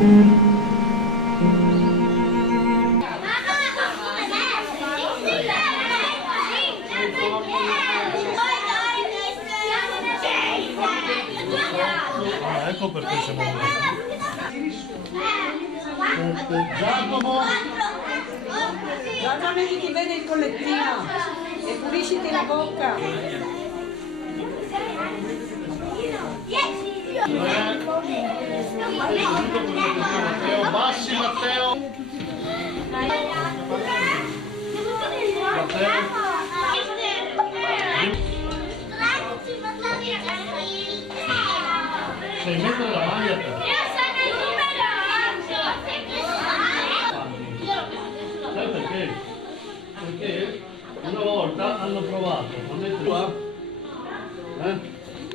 Ecco perché siamo Giacomo! Giacomo, mettiti bene il collettino e pulisciti la bocca. Matteo Bassi, Matteo! Matteo! 6 metri la maglia te. Sai perché? Perché una volta hanno provato a mettere qua.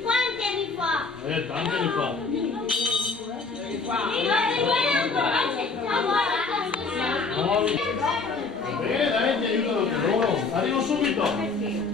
Quanti anni fa? Tanti anni fa. Dai, ti aiutano anche loro. Arrivo subito. Perché